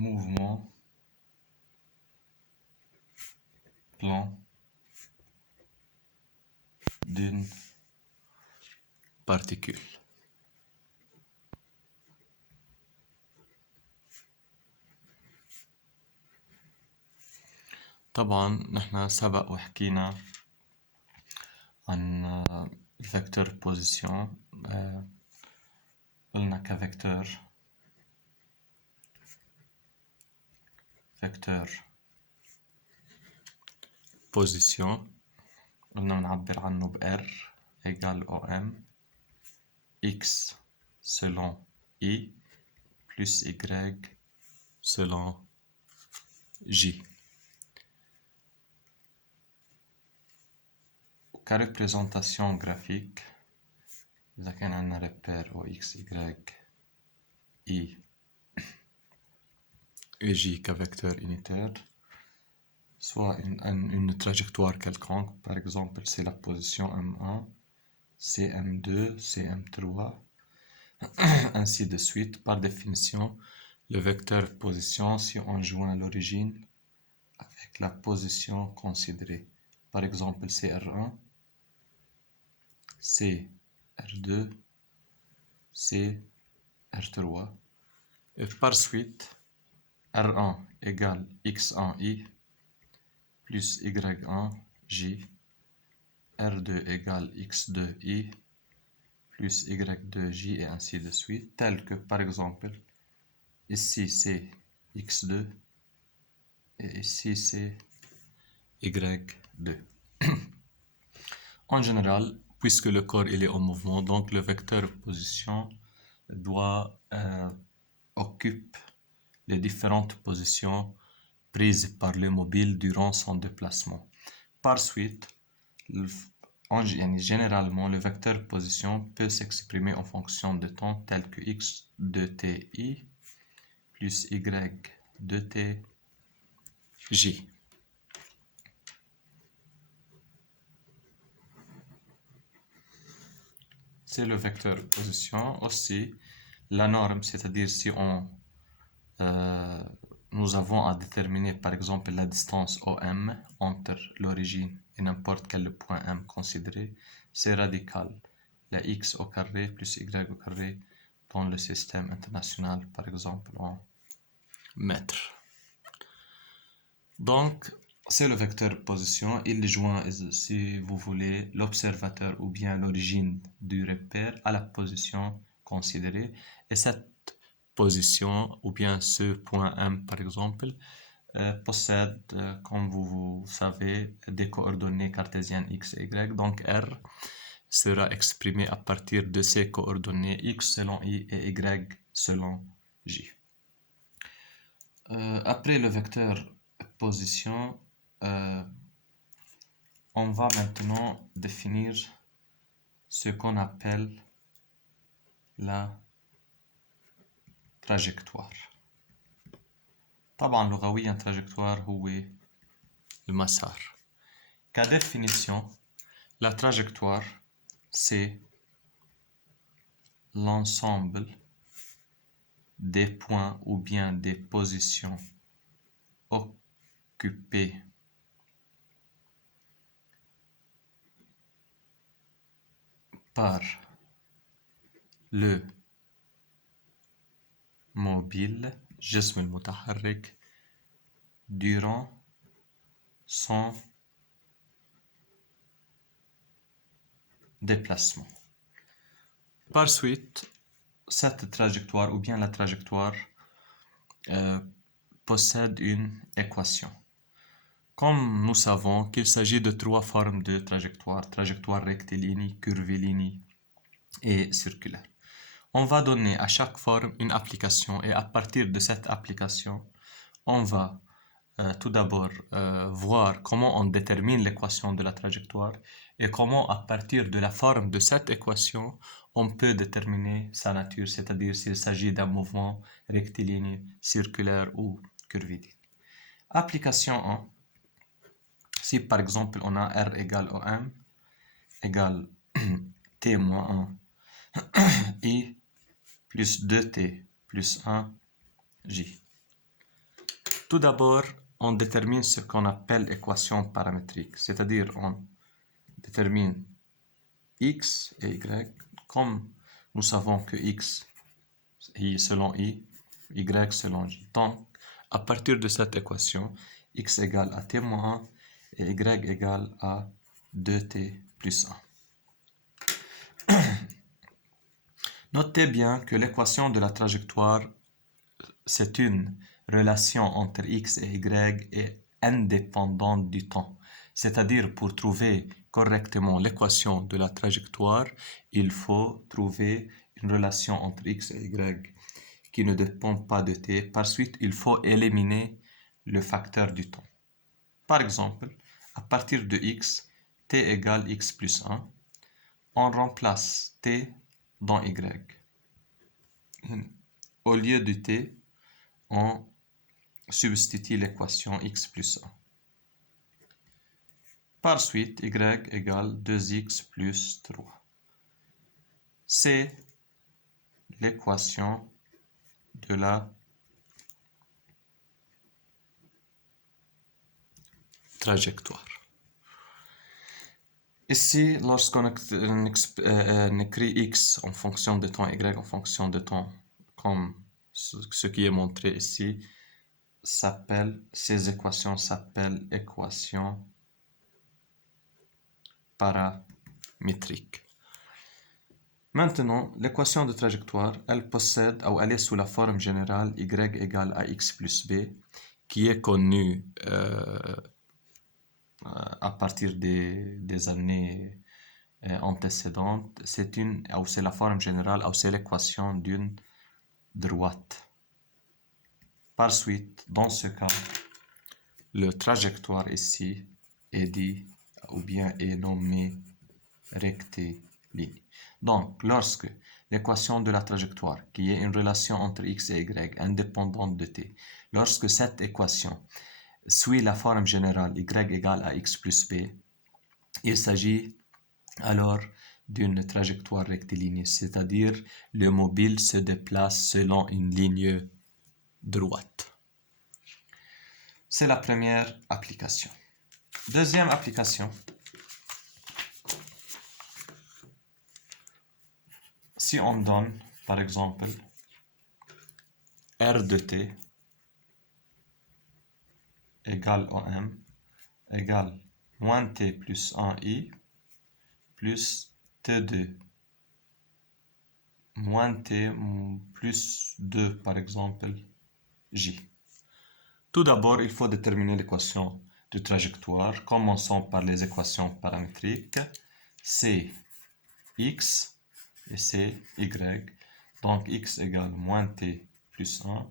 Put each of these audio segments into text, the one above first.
mouvement, plan d'une particule. طبعا نحن سبق وحكينا عن الفيكتور بوزيشن، قلنا كفيكتور بوزيشن قلنا بنعبر عنه ب R égale OM X selon I plus Y selon J. كريبريزنتاسيون graphique إذا كان عندنا ريبير و X Y I et J كvecteur unitaire, soit une trajectoire quelconque, par exemple c'est la position M1, CM2, CM3, ainsi de suite. Par définition, le vecteur position, si on joint l'origine avec la position considérée, par exemple c'est R1, c'est R2, c'est R3, et par suite, R1 égale X1I plus Y1J, R2 égale X2I plus Y2J et ainsi de suite, tel que par exemple, ici c'est X2 et ici c'est Y2. En général, puisque le corps il est en mouvement, donc le vecteur position doit occupe les différentes positions prises par le mobile durant son déplacement. Par suite, généralement, le vecteur position peut s'exprimer en fonction de temps tel que x de ti plus y de t j. C'est le vecteur position. Aussi, la norme, c'est-à-dire si nous avons à déterminer par exemple la distance OM entre l'origine et n'importe quel point M considéré, c'est radical, la x au carré plus y au carré dans le système international, par exemple en mètres. Donc, c'est le vecteur position, il joint, si vous voulez, l'observateur ou bien l'origine du repère à la position considérée, et cette position ou bien ce point M par exemple possède, comme vous savez, des coordonnées cartésiennes x et y. Donc R sera exprimé à partir de ces coordonnées x selon I et y selon J. Après le vecteur position, on va maintenant définir ce qu'on appelle la trajectoire. طبعا لغويا trajectoire هو المسار. Qu'à définition, la trajectoire c'est l'ensemble des points ou bien des positions occupées par le mobile جسم المتحرك durant son déplacement. Par suite, cette trajectoire ou bien la trajectoire possède une équation. Comme nous savons qu'il s'agit de trois formes de trajectoire, trajectoire rectiligne, curviligne et circulaire. On va donner à chaque forme une application et à partir de cette application, on va tout d'abord voir comment on détermine l'équation de la trajectoire et comment à partir de la forme de cette équation, on peut déterminer sa nature, c'est-à-dire s'il s'agit d'un mouvement rectiligne, circulaire ou curviligne. Application 1, si par exemple on a R égale OM égale T moins 1 I plus 2T plus 1 J. Tout d'abord, on détermine ce qu'on appelle équation paramétrique, c'est-à-dire on détermine x et y, comme nous savons que x est selon y selon j. Donc, à partir de cette équation, x égale à t-1 et y égale à 2t plus 1. Notez bien que l'équation de la trajectoire, c'est une relation entre x et y est indépendante du temps. C'est-à-dire, pour trouver correctement l'équation de la trajectoire, il faut trouver une relation entre x et y qui ne dépend pas de t. Par suite, il faut éliminer le facteur du temps. Par exemple, à partir de x, t égale x plus 1, on remplace t dans y. Au lieu de t, on substitue l'équation x plus 1. Par suite, y égale 2x plus 3. C'est l'équation de la trajectoire. Ici, lorsqu'on écrit x en fonction de temps, y en fonction de temps, comme ce qui est montré ici, ces équations s'appellent équations paramétriques. Maintenant, l'équation de trajectoire, elle est sous la forme générale y égale à x plus b, qui est connue à partir des années antécédentes. C'est la forme générale, ou c'est l'équation d'une droite. Par suite, dans ce cas, le trajectoire ici est dit, ou bien est nommé rectiligne. Donc, lorsque l'équation de la trajectoire, qui est une relation entre x et y indépendante de t, lorsque cette équation suit la forme générale y égale à x plus b, il s'agit alors d'une trajectoire rectiligne, c'est-à-dire le mobile se déplace selon une ligne droite. C'est la première application. Deuxième application, si on donne, par exemple, r de t égale OM égale moins t plus 1i plus t2 moins t plus 2, par exemple, j. Tout d'abord, il faut déterminer l'équation de trajectoire. Commençons par les équations paramétriques. C'est x et c'est y. Donc, x égale moins t plus 1,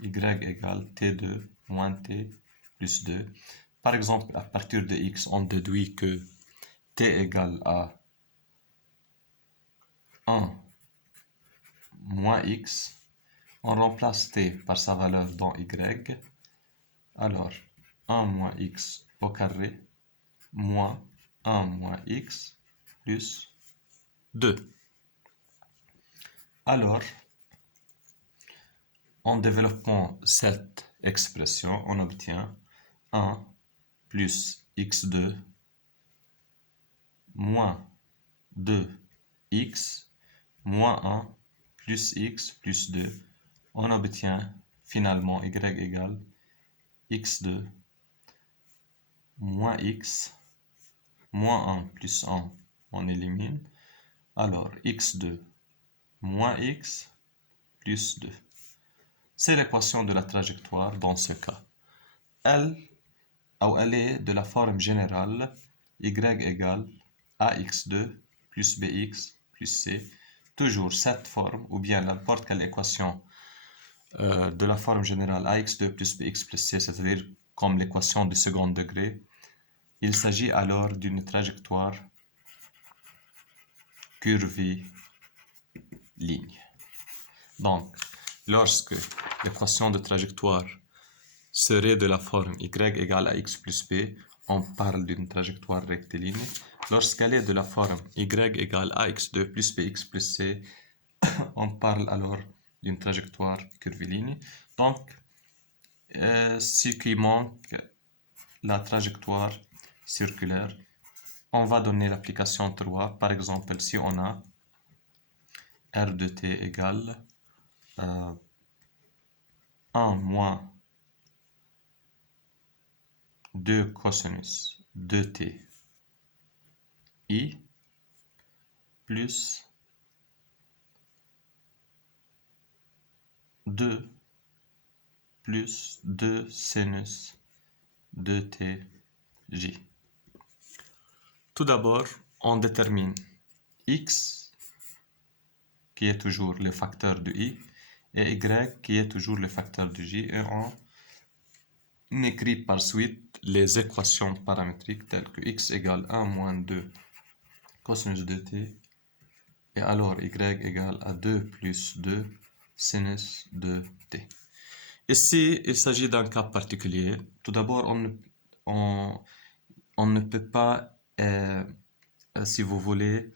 y égale t2 moins t plus 2. Par exemple, à partir de x, on déduit que t égale à 1 moins x. On remplace t par sa valeur dans y. Alors, 1 moins x au carré moins 1 moins x plus 2. Alors, en développant cette expression, on obtient 1 plus x2 moins 2x moins 1 plus x plus 2. On obtient finalement y égale x2 moins x moins 1 plus 1, on élimine. Alors, x2 moins x plus 2. C'est l'équation de la trajectoire dans ce cas. Elle est de la forme générale y égale ax2 plus bx plus c. Toujours cette forme, ou bien n'importe quelle équation de la forme générale ax2 plus bx plus c, c'est-à-dire comme l'équation du second degré. Il s'agit alors d'une trajectoire curviligne. Donc, lorsque l'équation de trajectoire serait de la forme y égale à x plus b, on parle d'une trajectoire rectiligne. Lorsqu'elle est de la forme y égale à ax2 plus bx plus c, on parle alors d'une trajectoire curviligne. Donc, ce qui manque, la trajectoire circulaire. On va donner l'application 3. Par exemple, si on a R de t égale 1 moins 2 cosinus de t i plus 2 plus 2 sinus de t j. Tout d'abord, on détermine x qui est toujours le facteur de i et y qui est toujours le facteur de j, et on écrit par suite les équations paramétriques telles que x égale 1 moins 2 cosinus de t, et alors y égale à 2 plus 2 sinus de t. Ici, il s'agit d'un cas particulier. Tout d'abord, on ne peut pas, si vous voulez,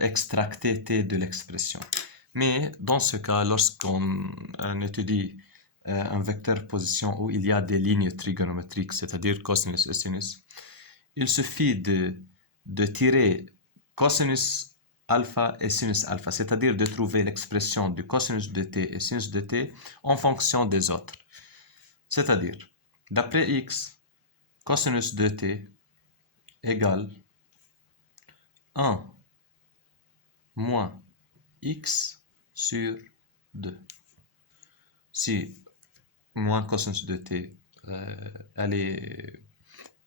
extracter t de l'expression. Mais dans ce cas, lorsqu'on étudie un vecteur position où il y a des lignes trigonométriques, c'est-à-dire cosinus et sinus, il suffit de tirer cosinus alpha et sinus alpha, c'est-à-dire de trouver l'expression du cosinus de t et sinus de t en fonction des autres. C'est-à-dire, d'après x, cosinus de t égale 1 moins x sur 2. Si moins cosinus de t, elle est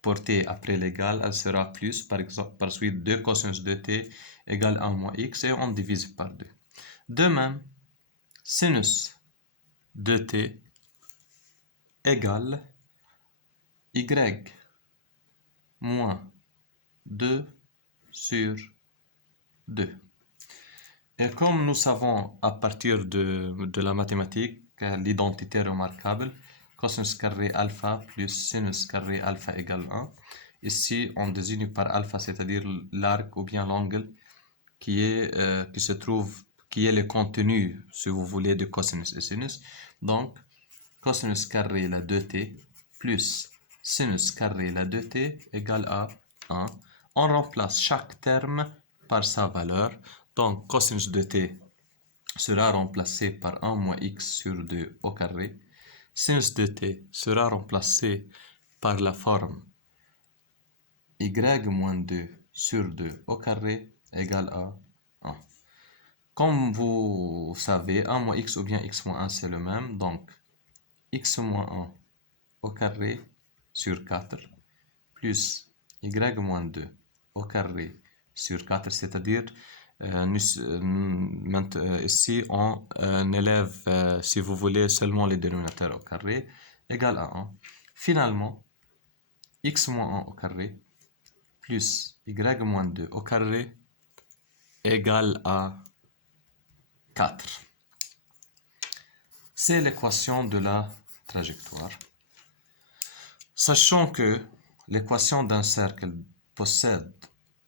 portée après l'égal, elle sera plus, par exemple, par suite 2 cosinus de t égale 1 moins x, et on divise par 2. De même, sinus de t égale y moins 2 sur 2. Et comme nous savons à partir de la mathématique l'identité remarquable, cosinus carré alpha plus sinus carré alpha égale 1. Ici, on désigne par alpha, c'est-à-dire l'arc ou bien l'angle qui est le contenu, si vous voulez, de cosinus et sinus. Donc, cosinus carré la 2t plus sinus carré la 2t égale à 1. On remplace chaque terme par sa valeur. Donc, cosinus de t sera remplacé par 1 moins x sur 2 au carré. Sinus de t sera remplacé par la forme y moins 2 sur 2 au carré égale à 1. Comme vous savez, 1 moins x ou bien x moins 1 c'est le même. Donc, x moins 1 au carré sur 4 plus y moins 2 au carré sur 4, c'est-à-dire ici on élève, si vous voulez, seulement les dénominateurs au carré, égale à 1. Finalement, x moins 1 au carré plus y moins 2 au carré égale à 4. C'est l'équation de la trajectoire. Sachant que l'équation d'un cercle possède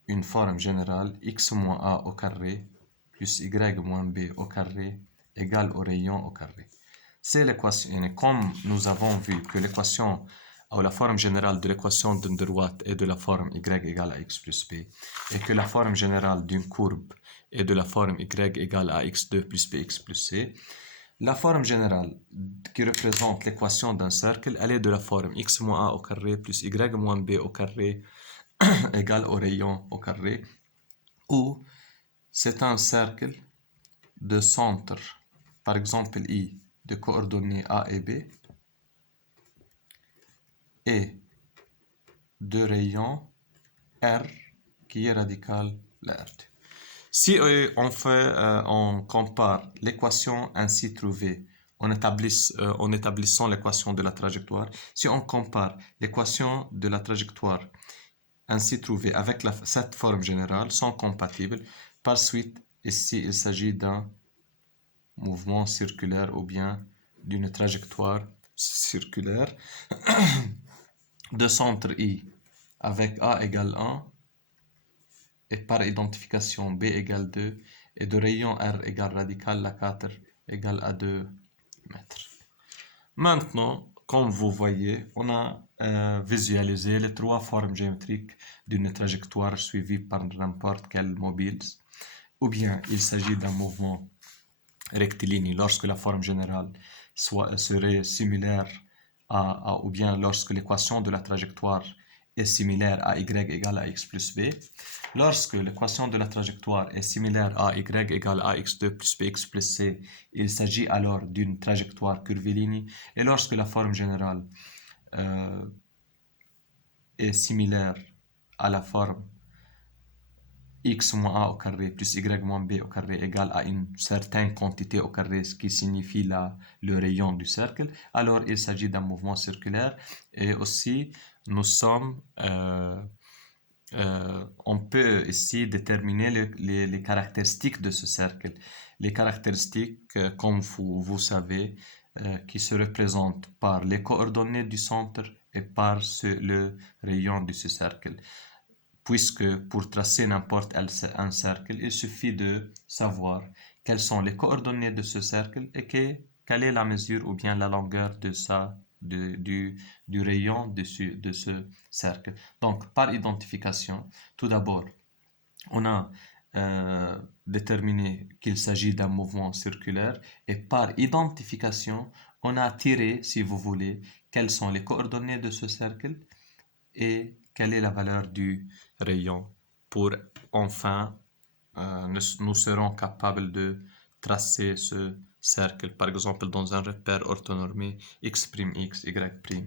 une forme générale x moins a au carré plus y moins b au carré égale au rayon au carré. C'est l'équation, comme nous avons vu que l'équation ou la forme générale de l'équation d'une droite est de la forme y égale à x plus b, et que la forme générale d'une courbe est de la forme y égale à x2 plus bx plus c, la forme générale qui représente l'équation d'un cercle, elle est de la forme x moins a au carré plus y moins b au carré égale au rayon au carré, où c'est un cercle de centre, par exemple I, de coordonnées A et B, et de rayon R qui est radical la R2. Si on compare l'équation ainsi trouvée en établissant l'équation de la trajectoire, si on compare l'équation de la trajectoire ainsi trouvée avec cette forme générale, sont compatibles. Par suite, ici, il s'agit d'un mouvement circulaire ou bien d'une trajectoire circulaire de centre I avec A égale 1 et par identification B égale 2 et de rayon R égale radical la 4 égale à 2 mètres. Maintenant, comme vous voyez, on a visualisé les trois formes géométriques d'une trajectoire suivie par n'importe quel mobile. Ou bien il s'agit d'un mouvement rectiligne lorsque la forme générale serait similaire ou bien lorsque l'équation de la trajectoire est similaire à y égale à x plus b. Lorsque l'équation de la trajectoire est similaire à y égale à x2 plus bx plus c, il s'agit alors d'une trajectoire curviligne. Et lorsque la forme générale est similaire à la forme x moins a au carré plus y moins b au carré égale à une certaine quantité au carré, ce qui signifie le rayon du cercle, alors il s'agit d'un mouvement circulaire. Et aussi, on peut ici déterminer les caractéristiques de ce cercle. Les caractéristiques, comme vous savez, qui se représentent par les coordonnées du centre et par le rayon de ce cercle. Puisque pour tracer n'importe un cercle, il suffit de savoir quelles sont les coordonnées de ce cercle et quelle est la mesure ou bien la longueur du rayon de ce cercle. Donc, par identification, tout d'abord, on a déterminé qu'il s'agit d'un mouvement circulaire et par identification, on a tiré, si vous voulez, quelles sont les coordonnées de ce cercle et quelle est la valeur du rayon pour enfin nous serons capables de tracer ce cercle, par exemple dans un repère orthonormé x', y'.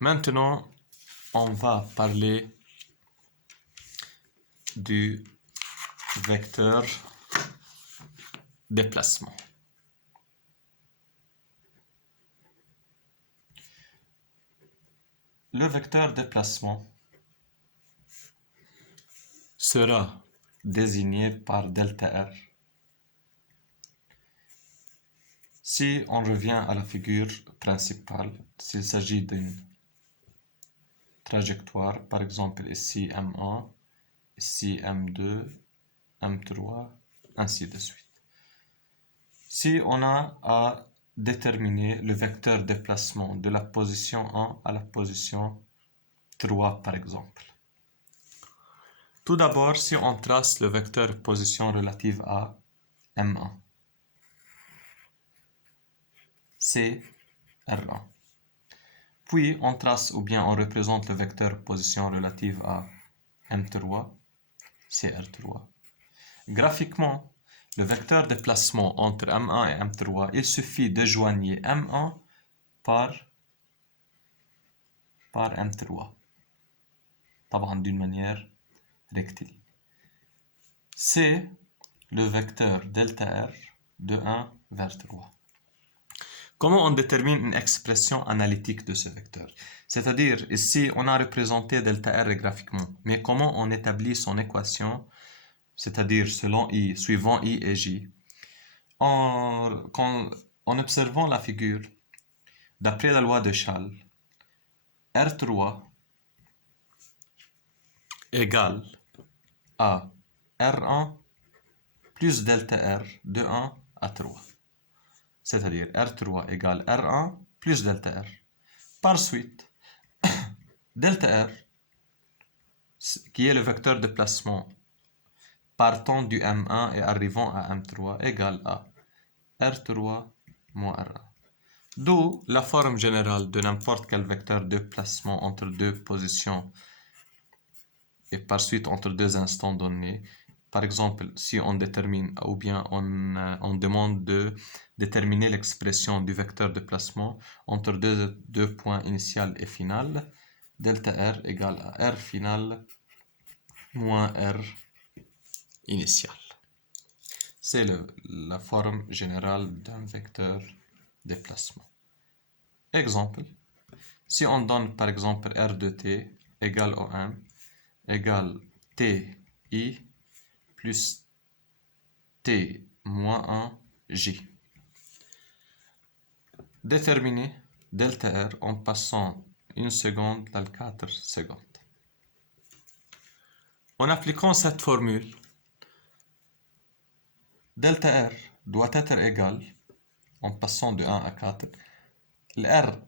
Maintenant, on va parler du vecteur déplacement. Le vecteur déplacement sera désigné par delta R. Si on revient à la figure principale, s'il s'agit d'une trajectoire, par exemple ici M1, ici M2, M3, ainsi de suite. Si on a à déterminer le vecteur déplacement de la position 1 à la position 3, par exemple. Tout d'abord, si on trace le vecteur position relative à M1, c'est R1. Puis on trace ou bien on représente le vecteur position relative à M3, c'est R3. Graphiquement, le vecteur déplacement entre M1 et M3, il suffit de joindre M1 par M3. طبعا d'une manière rectiligne. C'est le vecteur delta R de 1 vers 3. Comment on détermine une expression analytique de ce vecteur? C'est-à-dire, ici, on a représenté delta R graphiquement, mais comment on établit son équation, c'est-à-dire selon I, suivant I et J? En observant la figure, d'après la loi de Schall, R3 égale à R1 plus delta R de 1 à 3. C'est-à-dire R3 égale R1 plus delta R. Par suite, delta R, qui est le vecteur de déplacement partant du M1 et arrivant à M3, égale à R3 moins R1. D'où la forme générale de n'importe quel vecteur de déplacement entre deux positions et par suite entre deux instants donnés. Par exemple, si on détermine ou bien on demande de déterminer l'expression du vecteur de déplacement entre deux points initial et final, delta R égale à R final moins R initial. C'est la forme générale d'un vecteur déplacement. Exemple, si on donne par exemple R de t égale OM égale TI plus T moins 1 J. Déterminer delta R en passant une seconde dans 4 secondes. En appliquant cette formule, delta R doit être égal en passant de 1 à 4, le R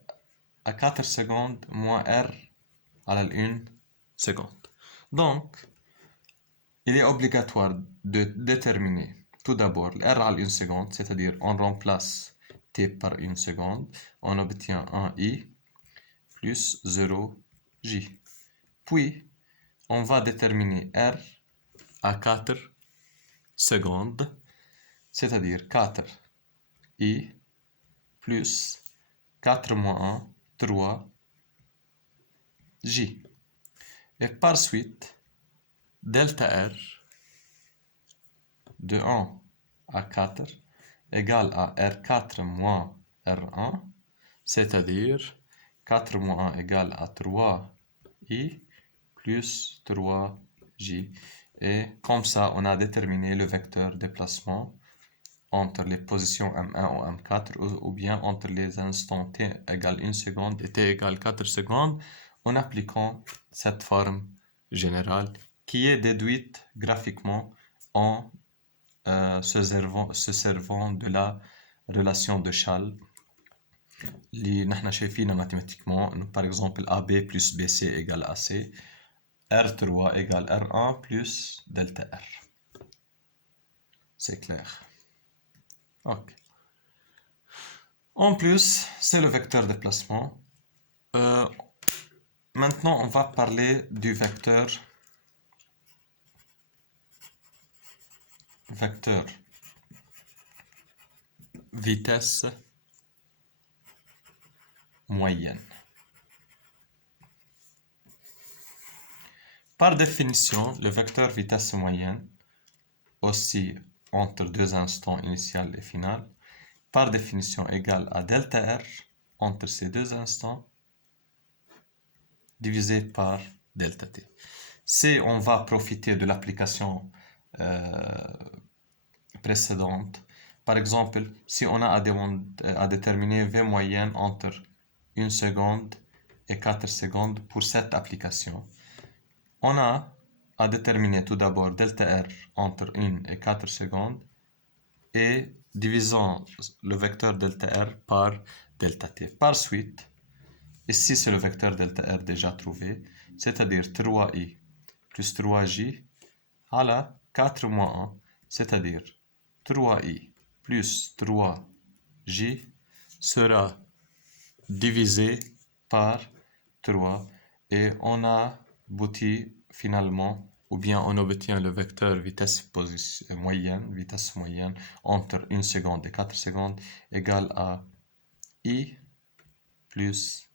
à 4 secondes moins R à la 1 seconde. Donc, il est obligatoire de déterminer tout d'abord le R à la 1 seconde, c'est-à-dire on remplace T par 1 seconde, on obtient 1I plus 0J. Puis, on va déterminer R à 4 secondes, c'est-à-dire 4I plus 4 moins 1, 3J. Et par suite, delta R de 1 à 4 égale à R4 moins R1, c'est-à-dire 4 moins 1 égale à 3I plus 3J. Et comme ça, on a déterminé le vecteur déplacement entre les positions M1 ou M4 ou bien entre les instants T égale 1 seconde et T égale 4 secondes en appliquant cette forme générale qui est déduite graphiquement en se servant de la relation de Schall اللي نحن شايفينها mathématiquement. Par exemple, AB plus BC égale AC, R3 égale R1 plus delta R. C'est clair. Ok. En plus, c'est le vecteur déplacement. Maintenant, on va parler du vecteur vitesse moyenne. Par définition, le vecteur vitesse moyenne oscille entre deux instants initial et final, par définition égale à delta R entre ces deux instants divisé par delta T. Si on va profiter de l'application précédente, par exemple, si on a à déterminer V moyenne entre 1 seconde et 4 secondes pour cette application, on a à déterminer tout d'abord delta R entre 1 et 4 secondes et divisant le vecteur delta R par delta T. Par suite, ici c'est le vecteur delta R déjà trouvé, c'est-à-dire 3i plus 3j à la 4 moins 1, c'est-à-dire 3i plus 3j sera divisé par 3 et on aboutit finalement, ou bien on obtient le vecteur vitesse moyenne entre 1 seconde et 4 secondes égale à i plus